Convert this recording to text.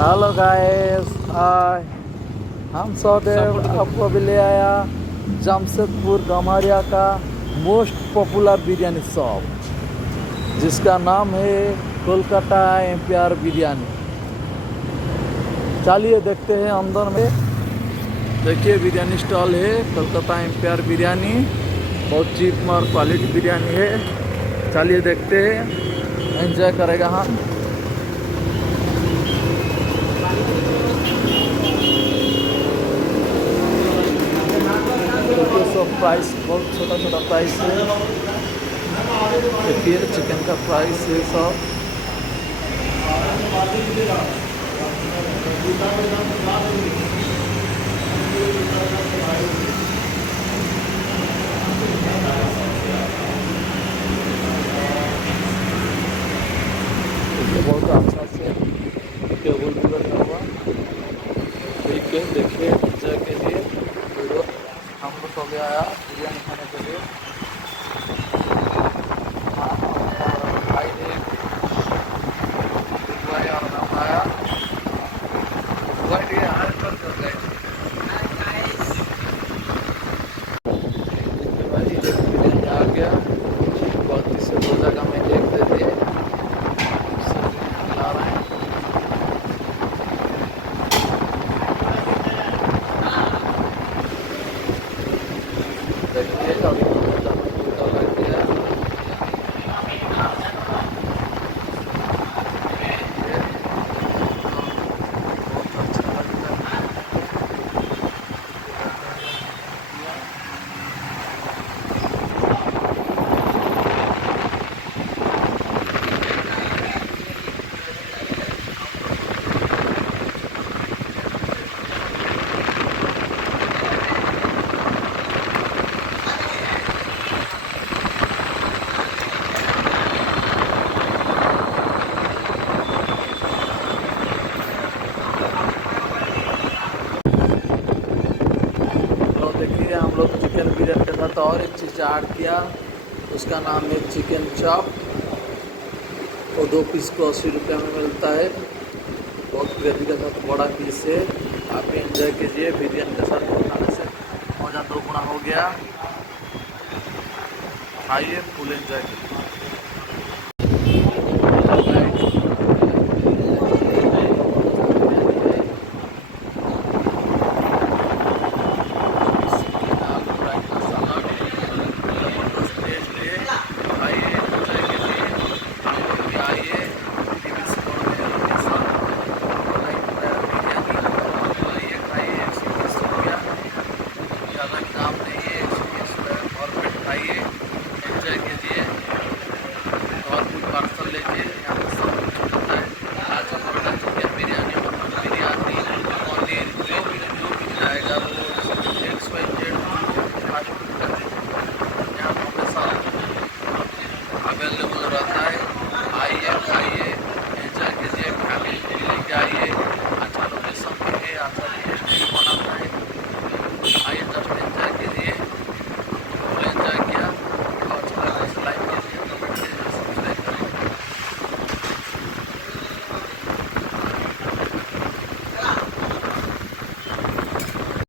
Hello guys, हाय। हम सौदेव आपको भी ले आया जमशेदपुर गम्हरिया का मोस्ट पॉपुलर बिरयानी शॉप, जिसका नाम है कोलकाता एम्पायर बिरयानी। चलिए देखते हैं अंदर में। देखिए बिरयानी स्टॉल है कोलकाता एम्पायर बिरयानी। बहुत चीप और क्वालिटी बिरयानी है। चलिए देखते हैं, एंजॉय करेगा हम। देखिए सब प्राइस बहुत छोटा छोटा प्राइस है। देखिए चिकन का प्राइस है सब। देखिए बहुत अच्छा से टेबल भी बना हुआ। ठीक है, देखिए एंजॉय कीजिए। हम लोग हो गया आया बिरयानी खाने के लिए। भाई ने बुआई और बनाया बुआई हार कर गए। देखिए भाई एक बिरयानी आ गया। बहुत से दो जगह में एक दे दिए, सब खिला रहे हैं। देखिए अभी लग गया। बहुत अच्छा लगता है। तो देखिए हम लोग चिकन बिरयानी के साथ और एक चीज़ ऐड किया, उसका नाम है चिकन चॉप। वो 2 पीस को 80 रुपये में मिलता है। बहुत ग्रेवी के साथ बड़ा पीस है। आप भी एंजॉय कीजिए। बिरयानी के साथ खाने से मज़ा 2 गुना हो गया। खाइए, फुल एंजॉय कीजिए।